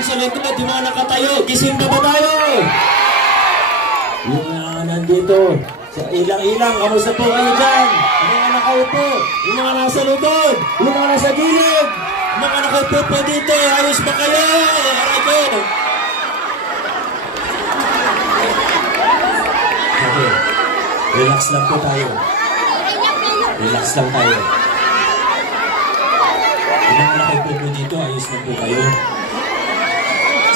dyan sa likod, yung mga nakatayo, gising na ba tayo? Yung mga nandito, ilang-ilang, kamusta po kayo dyan? Yung mga nakaupo, yung mga nasa lubod, yung mga nasa gilid, yung mga nakaupo po dito, ayos ba kayo? Aray ko! Okay, relax lang po tayo. Relax lang tayo. Yung mga nakaupo po dito, ayos lang po kayo.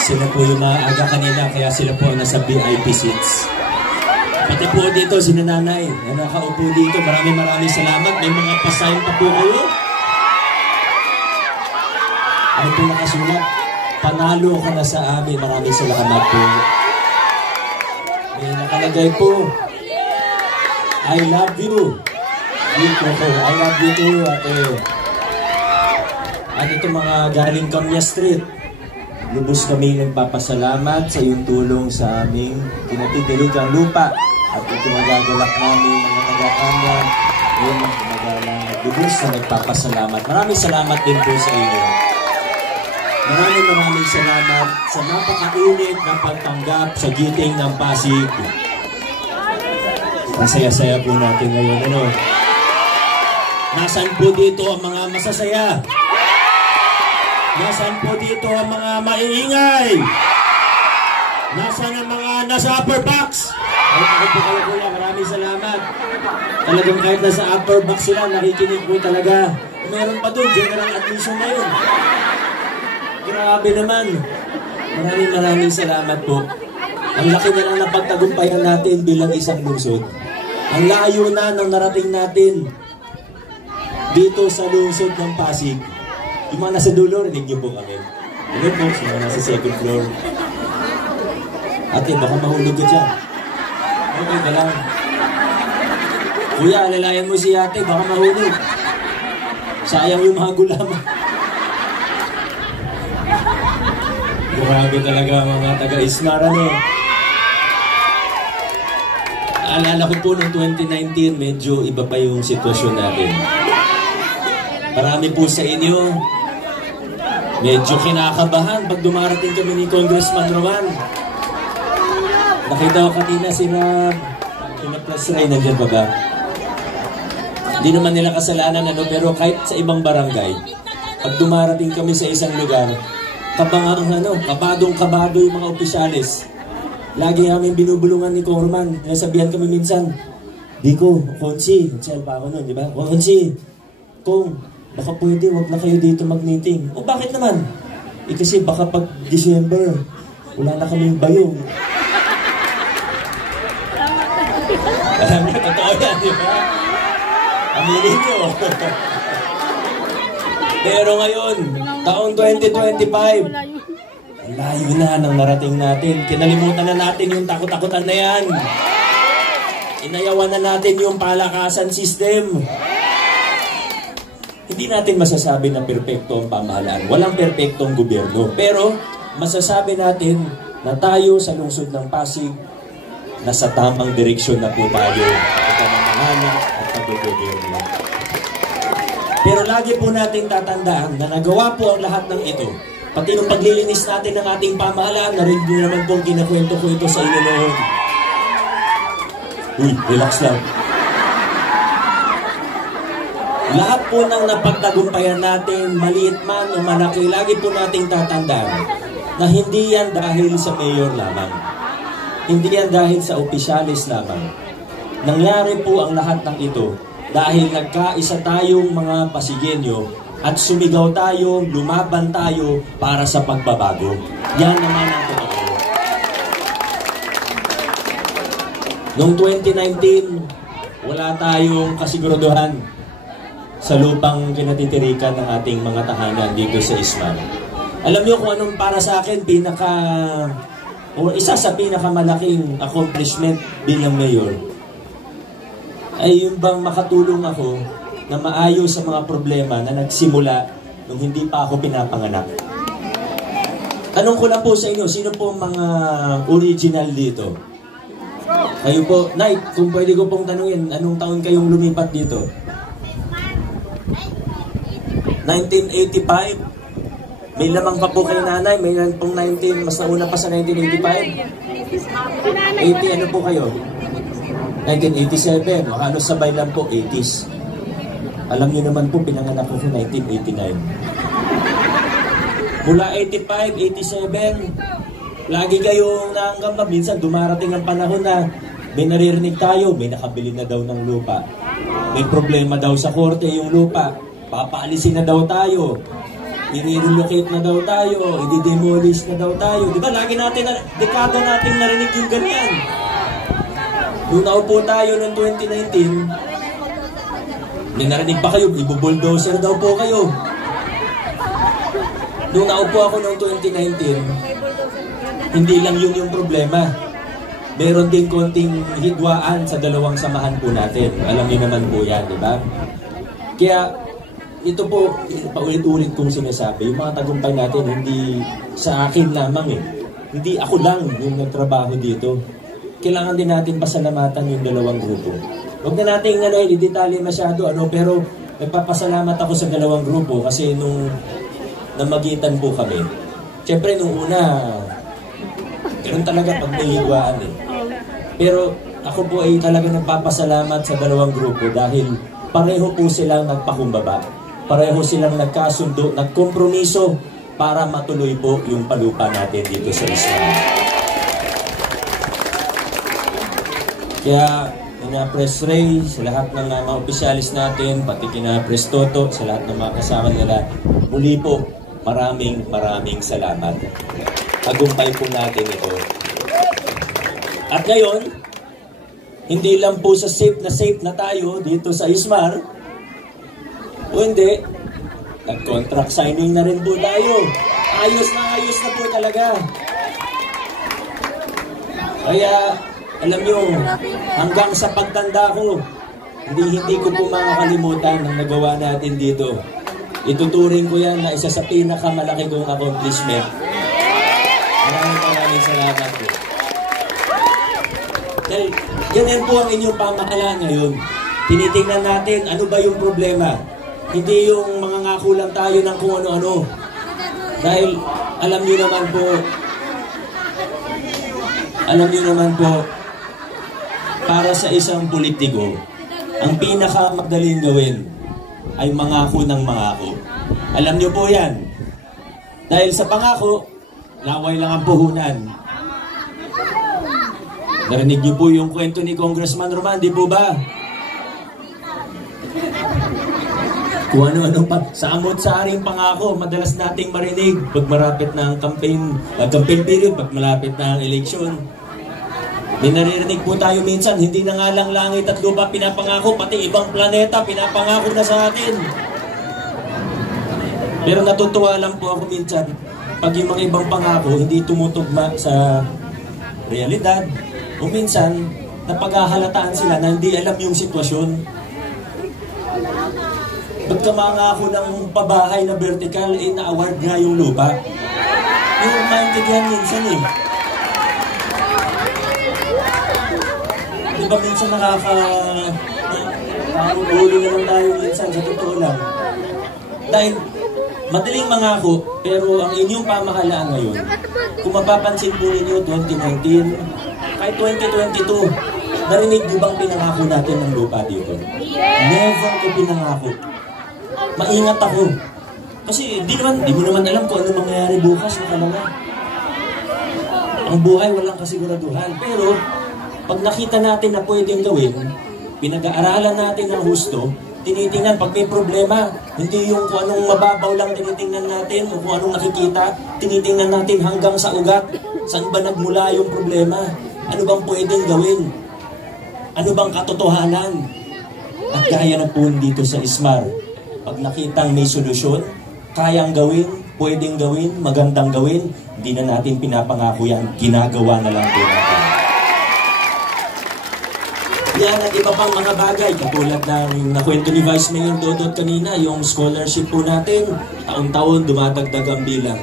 Sila po yung maaga kanina, kaya sila po nasa VIP seats. Pati po dito, si nanay na nakaupo dito. Maraming salamat. May mga pasign pa po kayo. Ano po nakasulat? Panalo ka na sa amin. Maraming salamat po. May nakalagay po, I love you. I love you too, ate. At ito mga galing Kamya Street. Lubos kami nagpapasalamat sa iyong tulong sa aming tinatitiligang lupa. At ito magagalak namin mga taga-Kamya. Ngayon ang kumagalang lubos na nagpapasalamat. Maraming salamat din po sa inyo. Maraming salamat sa napakainit na pagtanggap sa giting ng Pasig. Masaya-saya po natin ngayon. Ano? Nasaan po dito ang mga masasaya? Nasaan po dito ang mga maiingay? Nasaan ang mga nasa upper box? Ay, po kayo kuya, maraming salamat. Talagang kahit nasa upper box sila, nakikinig po talaga. Meron pa doon, general admission na yun. Grabe naman. Maraming salamat po. Ang laki na lang na pagtagumpayan natin bilang isang lungsod. Ang layo na ng narating natin dito sa lungsod ng Pasig. Yung mga nasa dulo, rinig niyo po kami. Ano po, yung mga nasa second floor. Ate, baka mahulog ka dyan. Okay ka lang. Kuya, alalayan mo si ate, baka mahulog. Sayang yung mga gulaman. Grabe talaga mga taga-Ismar, ano? Alala ko po noong 2019, medyo iba pa yung sitwasyon natin. Marami po sa inyo, medyo kinakabahan pag dumarating kami ni Congressman Roman. Nakita ko kanina sina Plus Ray, nandiyan pa ba? Hindi naman nila kasalanan, ano, pero kahit sa ibang barangay, pag dumarating kami sa isang lugar, kabadong-kabado yung mga opisyalis. Lagi namin binubulungan ni Corman. Nasabihan kami minsan, Biko, Konsi, pa ako nun, di ba? Konsi, Kung, baka pwede, wag na kayo dito mag-meeting. O bakit naman? Kasi baka pag December, wala na kaming bayong. Alam niyo, totoo yan, di ba? Aminin niyo. Pero ngayon, taong 2025, ang layo na nang narating natin. Kinalimutan na natin yung takot-takutan na yan. Inayawan na natin yung palakasan system. Hindi natin masasabi na perpekto ang pamahalaan. Walang perpektong gobyerno. Pero masasabi natin na tayo sa lungsod ng Pasig, nasa tamang direksyon na po tayo sa pamamahala at pag-gobyerno. Pero lagi po nating tatandaan na nagawa po ang lahat ng ito. Pati nung paglilinis natin ng ating pamahalaan, narinig nyo naman pong kinakwento ko ito sa inyo noon. Uy, relax lang. Lahat po ng napagtagumpayan natin, maliit man o malaki, lagi po nating tatandaan na hindi yan dahil sa mayor lamang. Hindi yan dahil sa opisyalis lamang. Nangyari po ang lahat ng ito dahil nagkaisa tayong mga Pasigenyo at sumigaw tayo, lumaban tayo para sa pagbabago. Yan naman ang totoo. Noong 2019, wala tayong kasiguraduhan sa lupang kinatitirikan ng ating mga tahanan dito sa Ismar. Alam niyo kung anong para sa akin isa sa pinakamalaking accomplishment bilang mayor ay yung bang makatulong ako na maayos sa mga problema na nagsimula nung hindi pa ako pinapanganak. Tanong ko lang po sa inyo, sino po mga original dito? Kayo po, Nay, kung pwede ko pong tanungin, anong taon kayong lumipat dito? 1985? May lamang pa po kay nanay, may pong 19, mas nauna pa sa 1985. 80 ano po kayo? 1987, o halos sabay lang po, 80s. Alam niyo naman po, pinanganak ko 1989. Mula 85, 87, lagi kayong nanggamba. Minsan dumarating ang panahon na may naririnig tayo, may nakabili na daw ng lupa. May problema daw sa korte yung lupa. Papaalisin na daw tayo. I-relocate na daw tayo. I-demolish na daw tayo. Diba lagi natin, dekada natin narinig yung ganyan. Nung naupo tayo noong 2019, may narinig pa kayo, ibubulldozer daw po kayo. Nung naupo ako noong 2019, hindi lang yun yung problema. Meron din konting hidwaan sa dalawang samahan po natin. Alam niyo naman po yan, di ba? Kaya, ito po, paulit-ulit kong sinasabi, yung mga tagumpay natin, hindi sa akin lamang eh. Hindi ako lang yung nagtrabaho dito. Kailangan din natin pasalamatan yung dalawang grupo. Huwag na natin i-detalye masyado, pero nagpapasalamat ako sa dalawang grupo kasi nung namagitan po kami. Siyempre, nung una, ganun talaga pag nahihigwaan eh. Pero ako po ay talaga nagpapasalamat sa dalawang grupo dahil pareho po silang nagpakumbaba. Pareho silang nagkasundo, nagkompromiso para matuloy po yung palupa natin dito sa Islam. Kaya, kina-Press Ray, sa lahat ng mga opisyalis natin, pati kina-Press Toto, sa lahat ng mga kasama nila, muli po, maraming salamat. Tagumpay po natin ito. At ngayon, hindi lang po sa safe na tayo dito sa Ismar, o hindi, nag-contract signing na rin po tayo. Ayos na po talaga. Kaya, alam nyo, hanggang sa pagtanda ko, hindi ko po makakalimutan ang nagawa natin dito. Ituturing ko yan na isa sa pinakamalaki kong accomplishment. Maraming salamat po. Dahil ganyan po ang inyong pamahalaan ngayon. Tinitingnan natin ano ba yung problema. Hindi yung mga ngako lang tayo ng kung ano-ano. Dahil alam niyo naman po, para sa isang politiko, ang pinakamadaling gawin ay mangako ng mangako. Alam niyo po yan. Dahil sa pangako, laway lang ang puhunan. Narinig niyo po yung kwento ni Congressman Roman, di po ba? Kung ano-ano pa, sa amot-saring pangako, madalas nating marinig pag marapit na ang campaign period, pag malapit na ang eleksyon. May naririnig po tayo minsan, hindi na nga lang langit at lupa pinapangako, pati ibang planeta pinapangako na sa atin. Pero natutuwa lang po ako minsan, pag yung mga ibang pangako hindi tumutugma sa realidad, o minsan, napaghahalataan sila na hindi alam yung sitwasyon. Pagkamangako ng pabahay na vertical, na-award nga yung lupa. Yung minded yan minsan eh. Diba minsan nakaka-ulo naman tayo minsan sa totoo lang. Dahil madaling mangako, pero ang inyong pamahalaan ngayon, kung mapapansin po ninyo 2019, kahit 2022, narinig niyo bang pinangako natin ng lupa dito? Never ko pinangako. Maingat ako. Kasi di mo naman alam kung ano mangyayari bukas na talaga. Ang buhay walang kasiguraduhan. Pero pag nakita natin na pwedeng gawin, pinag-aaralan natin ng husto, tinitingnan pag may problema, hindi yung kung anong mababaw lang tinitingnan natin o kung anong nakikita, tinitingnan natin hanggang sa ugat. Saan ba nagmula yung problema? Ano bang pwedeng gawin? Ano bang katotohanan? At kaya na po dito sa Ismar. Pag nakitang may solusyon, kayang gawin, pwedeng gawin, magandang gawin, hindi na natin pinapangako yan, ginagawa na lang po natin. Yan at iba pang mga bagay, katulad ng nakwento ni Vice Mayor Dodot kanina, yung scholarship po natin, taon-taon dumadagdag ang bilang.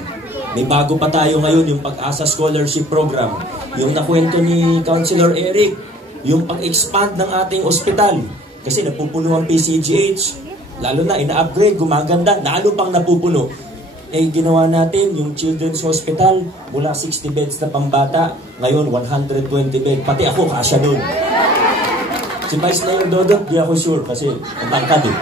May bago pa tayo ngayon, yung Pag-asa Scholarship Program. Yung nakwento ni Councilor Eric, yung pag-expand ng ating ospital. Kasi napupuno ang PCGH, lalo na ina-upgrade, gumaganda, lalo pang napupuno. Ginawa natin yung Children's Hospital mula 60 beds na pambata, ngayon 120 beds. Pati ako kasya doon. Si Vice Mayor Dodot, di ako sure kasi ang tangkad eh.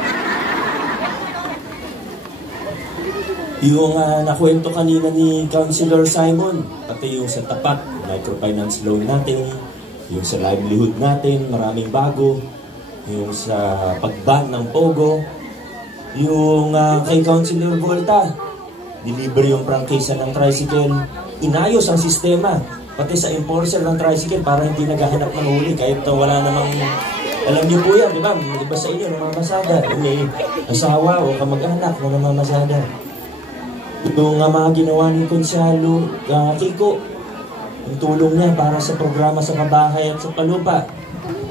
Yung nakwento kanina ni Councilor Simon, pati yung sa tapat, microfinance loan natin, yung sa livelihood natin, maraming bago, yung sa pag-ban ng Pogo, yung kay Councilor Volta, deliver yung prangkisa ng tricycle, inayos ang sistema, pati sa enforcer ng tricycle para hindi naghahanap ng huli kahit wala namang, alam niyo po yan, di ba? Iba sa inyo, namamasada, may asawa o kamag-anak na namamasada. Yung mga ginawa ni Konsalo Kiko, yung tulong niya para sa programa sa kabahay at sa palupa,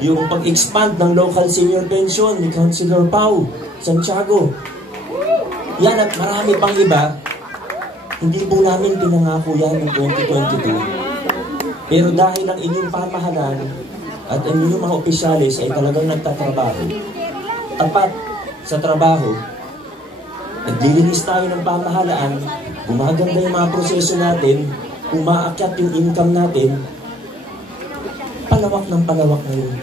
yung pag-expand ng local senior pension ni Councilor Pau Santiago, yan at marami pang iba. Hindi po namin pinangako yan ng 2022, pero dahil ang inyong pamahalaan at ang inyong mga opisyalis ay talagang nagtatrabaho, tapat sa trabaho, naglilinis tayo ng pamahalaan, gumaganda yung mga proseso natin, umaakyat yung income natin, palawak ng palawak ngayon.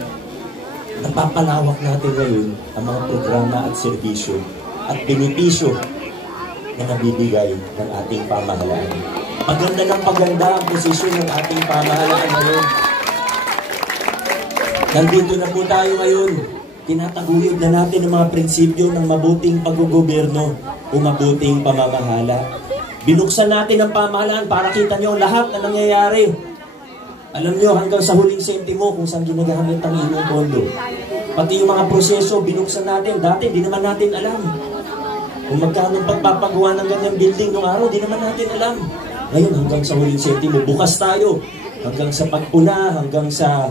Napapalawak natin ngayon ang mga programa at serbisyo at benepisyo na nabibigay ng ating pamahalaan. Paganda ng paganda ang posisyon ng ating pamahalaan ngayon. Nandito na po tayo ngayon. Tinataguyod na natin ang mga prinsipyo ng mabuting paggugobyerno o mabuting pamamahala. Binuksan natin ang pamahalaan para kita nyo lahat na nangyayari. Alam nyo hanggang sa huling sentimo kung saan ginagamit ang inyong pondo. Pati yung mga proseso, binuksan natin. Dati, di naman natin alam. Kung magkano pagpapagawa ng ganyang building nung araw, di naman natin alam. Ngayon, hanggang sa huling sentimo, bukas tayo. Hanggang sa pagpuna, hanggang sa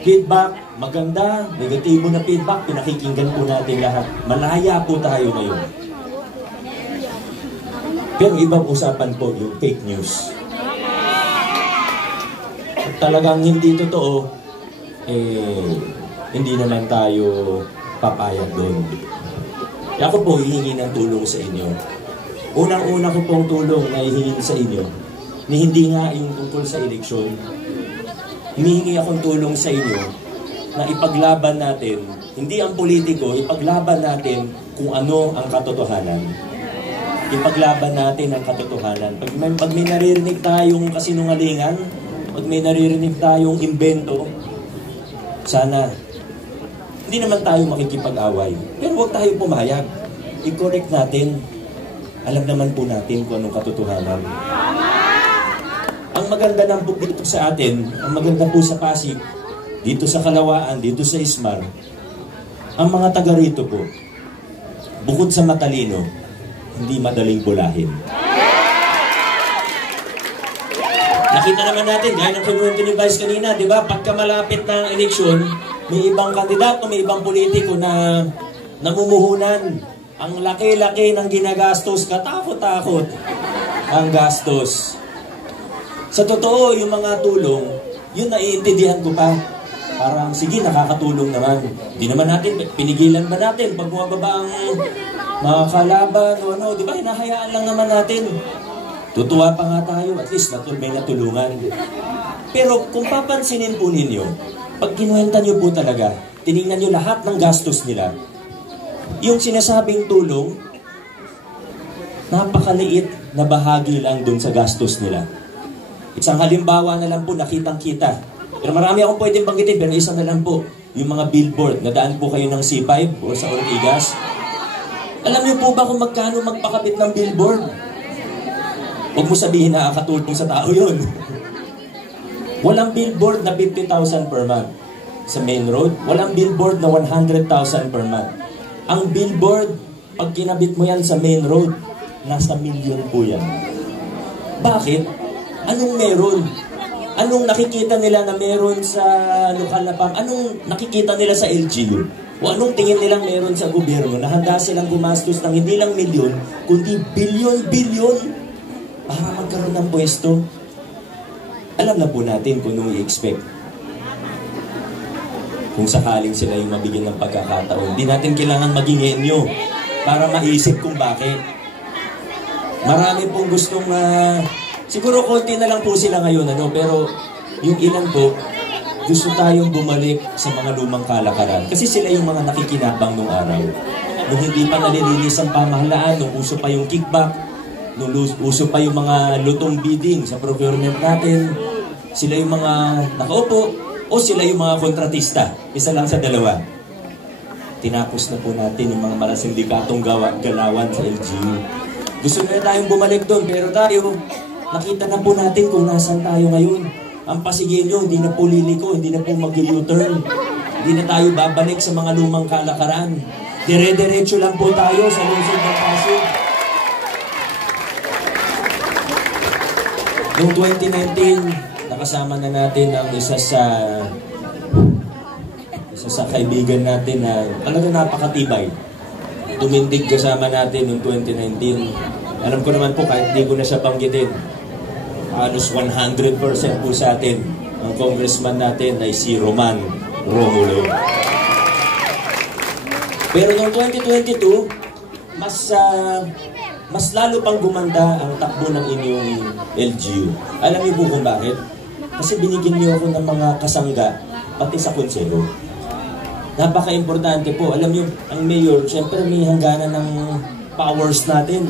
feedback, maganda, negatibo na feedback, pinakikinggan po natin lahat. Malaya po tayo ngayon. Pero ibang usapan po yung fake news. At talagang hindi totoo, hindi naman tayo papayag doon. Ako po hihingi ng tulong sa inyo. Unang-una ko pong tulong na hihingin sa inyo, ni hindi nga yung tungkol sa eleksyon. Hinihingi akong tulong sa inyo na ipaglaban natin, hindi ang politiko, ipaglaban natin kung ano ang katotohanan. Ipaglaban natin ang katotohanan. Pag may naririnig tayong kasinungalingan, pag may naririnig tayong imbento, sana hindi naman tayo makikipag-away. Pero huwag tayo pumayag. I-correct natin. Alam naman po natin kung anong katotohanan. Ang maganda ng book dito sa atin, ang maganda po sa Pasig, dito sa Kalawaan, dito sa Ismar, ang mga taga rito po, bukod sa matalino, hindi madaling bulahin. Nakita naman natin, gaya ng kinuwento ni Vice kanina, di ba? Pagka malapit na ang eleksyon, may ibang kandidato, may ibang politiko na namumuhunan. Ang laki-laki ng ginagastos, katakot-takot ang gastos. Sa totoo, yung mga tulong, yun naiintindihan ko pa. Parang, sige, nakakatulong naman. Di naman natin, pinigilan ba natin pag bumababa ang mga kalaban o ano, di ba, hinahayaan lang naman natin. Tutuwa pa nga tayo, at least may natulungan. Pero kung papansinin po ninyo, pag kinuwenta nyo po talaga, tinignan nyo lahat ng gastos nila, yung sinasabing tulong, napakaliit na bahagi lang dun sa gastos nila. Isang halimbawa na lang po, nakitang-kita. Pero marami akong pwedeng banggitin, pero isa na lang po, yung mga billboard, nadaan po kayo ng C5 o sa Ortigas. Alam niyo po ba kung magkano magpakabit ng billboard? Huwag mo sabihin na nakakatulong sa tao yun. Walang billboard na 50,000 per month sa main road. Walang billboard na 100,000 per month. Ang billboard, pag kinabit mo yan sa main road, nasa milyon po yan. Bakit? Anong meron? Anong nakikita nila na meron sa lokal na anong nakikita nila sa LGU? O anong tingin nilang meron sa gobyerno na handa silang gumastos ng hindi lang milyon, kundi bilyon-bilyon para magkaroon ng pwesto? Alam na po natin kung anong i-expect. Kung sakaling sila yung mabigyan ng pagkakataon, hindi natin kailangan maging henyo para maisip kung bakit. Marami pong gustong, siguro konti na lang po sila ngayon, pero yung ilan po, gusto tayong bumalik sa mga lumang kalakaran. Kasi sila yung mga nakikinabang nung araw. Nung hindi pa nalilinis ang pamahalaan, nung uso pa yung kickback, nung uso pa yung mga lutong bidding sa procurement natin, sila yung mga nakaupo o sila yung mga kontratista. Isa lang sa dalawa. Tinapos na po natin yung mga marasindikatong galawan sa LGU. Gusto na tayong bumalik doon, pero tayo, nakita na po natin kung nasan tayo ngayon. Ang Pasigueño, hindi na po liliko, hindi na po mag-U-turn. Hindi na tayo babalik sa mga lumang kalakaran. Dire-diretso lang po tayo sa lungsod ng Pasig. Noong 2019, nakasama na natin ang isa sa kaibigan natin na talaga napakatibay. Tumindig kasama natin noong 2019. Alam ko naman po, kahit di ko na siya banggitin, halos 100% po sa atin ang congressman natin ay si Roman Romulo. Pero noong 2022, mas lalo pang gumanda ang takbo ng inyong LGU. Alam niyo po kung bakit? Kasi binigyan niyo ako ng mga kasangga, pati sa konselo. Napaka-importante po. Alam niyo, ang mayor, syempre may hangganan ng powers natin.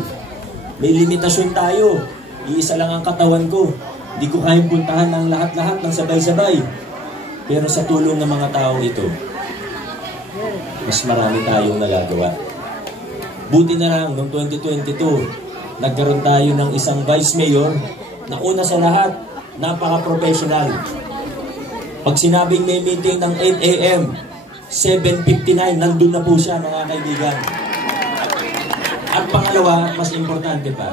May limitasyon tayo. Iisa lang ang katawan ko. Hindi ko kayang puntahan ng lahat-lahat ng sabay-sabay. Pero sa tulong ng mga tao ito, mas marami tayong nagagawa. Buti na lang, noong 2022, nagkaroon tayo ng isang vice mayor na una sa lahat, napaka-professional. Pag sinabing may meeting ng 8 a.m., 7:59, nandun na po siya, mga kaibigan. At pangalawa, mas importante pa,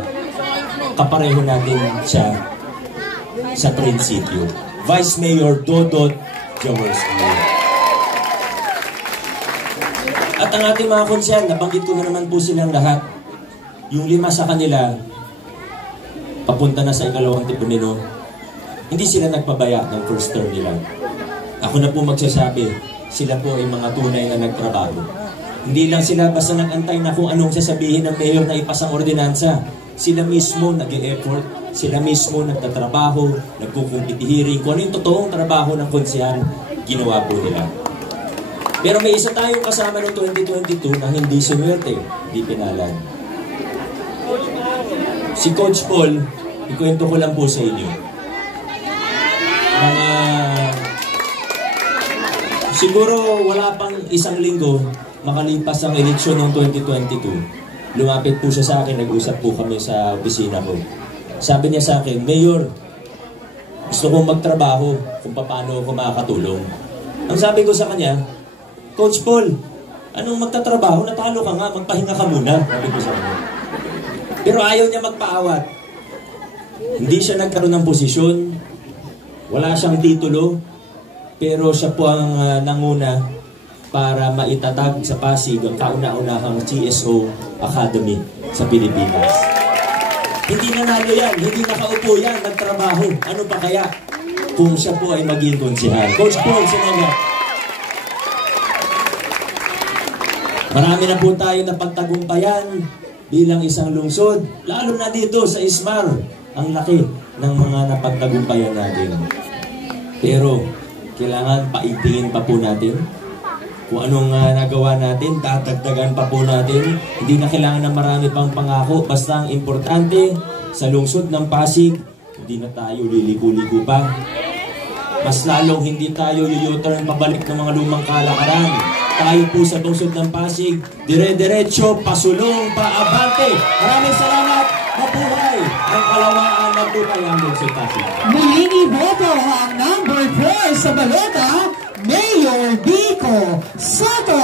kapareho natin siya sa prinsipyo. Vice Mayor Dodot Jaworski. At ang ating mga konsyal, nabanggit ko na naman po silang lahat. Yung 5 sa kanila, papunta na sa ikalawang tipunino, hindi sila nagpabaya ng first term nila. Ako na po magsasabi, sila po ay mga tunay na nagtrabaho. Hindi lang sila basta nag-antay na kung anong sasabihin ng mayor na ipasang ordinansa. Sila mismo nag-e-effort, sila mismo nagtatrabaho, nagkukumpitihiring. Kung ano yung totoong trabaho ng konsyal, ginawa po nila. Pero may isa tayong kasama noong 2022 na hindi sumwerte, hindi pinalan. Si Coach Paul, ikwento ko lang po sa inyo. Siguro wala pang isang linggo makalipas ang eleksyon noong 2022. Lumapit po siya sa akin, nag-usap po kami sa opisina ko. Sabi niya sa akin, Mayor, gusto kong magtrabaho kung paano ako makakatulong. Ang sabi ko sa kanya, Coach Paul, anong magtatrabaho? Natalo ka nga, magpahinga ka muna. Sabi ko sa kanya. Pero ayaw niya magpaawat. Hindi siya nagkaroon ng posisyon. Wala siyang titulo. Pero siya po ang nanguna para maitatag sa Pasig ang kauna-unahang GSO Academy sa Pilipinas. Hindi nanalo yan, hindi nakaupo yan, nagtrabaho. Ano pa kaya kung siya po ay maging konsehal? Coach Paul, salamat. Marami na po tayo na pagtagumpayan bilang isang lungsod. Lalo na dito sa Ismar, ang laki ng mga napagtagumpayan natin. Pero kailangan paigtingin pa po natin kung anong nagawa natin, tatagdagan pa po natin. Hindi na kailangan na marami pang pangako. Basta ang importante sa lungsod ng Pasig, hindi na tayo liliko-liko pa. Mas lalong hindi tayo yu-turn pabalik ng mga lumang kalakaran. Tayo po sa lungsod ng Pasig, dire-diretso, pasulong, paabante. Maraming salamat. Mabuhay ang kalawaan ng buhay ang lungsod Pasig. Muling iboto ang number 4 sa balota, Mayor Vico Soto.